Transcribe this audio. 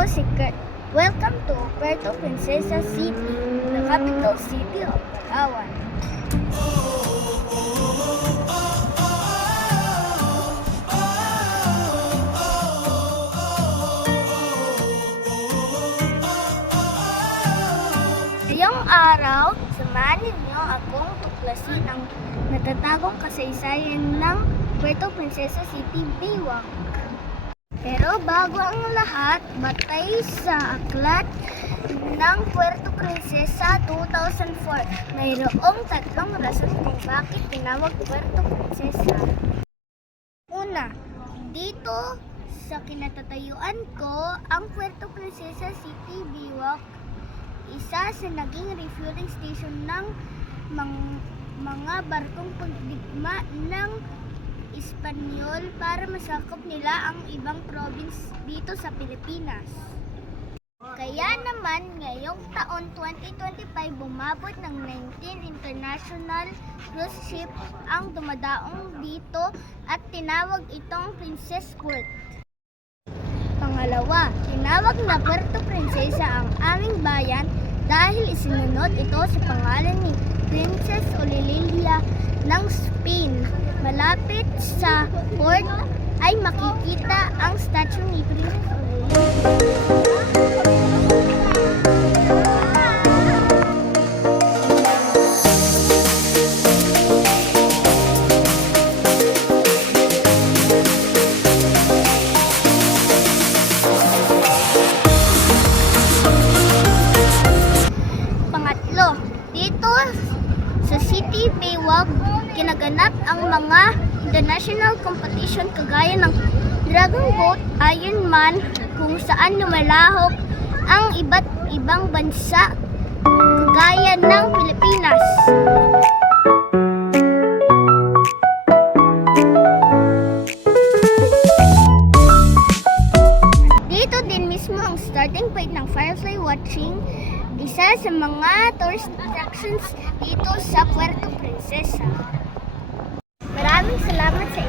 Ako si Kurt. Welcome to Puerto Princesa City, the capital city of Palawan. Ngayong araw, samahan ninyo akong tuklasin ang natatagong kasaysayan ng Puerto Princesa City, Baywalk. Pero bago ang lahat, batay sa aklat ng Puerto Princesa 2004, mayroong tatlong rason kung bakit tinawag Puerto Princesa. Una, dito sa kinatatayuan ko, ang Puerto Princesa City, Baywalk, isa sa naging refueling station ng mga barkong pagdigma ng Espanyol para masakop nila ang ibang province dito sa Pilipinas. Kaya naman, ngayong taon 2025, bumabot ng 19 international cruise ship ang dumadaong dito at tinawag itong Princess Port. Pangalawa, tinawag na Puerto Princesa ang aming bayan dahil isinunod ito sa pangalan ni Princess Olililla ng Spain. Malapit sa port ay makikita ang statue ni Princess Olililla. Pangatlo, dito sa City Baywalk, kinaganap ang mga international competition kagaya ng Dragon Boat, Iron Man, kung saan lumalahok ang iba't ibang bansa kagaya ng Pilipinas. Dito din mismo ang starting point ng Firefly Watching, isa sa mga tourist attractions dito sa Puerto Princesa. Maraming salamat sa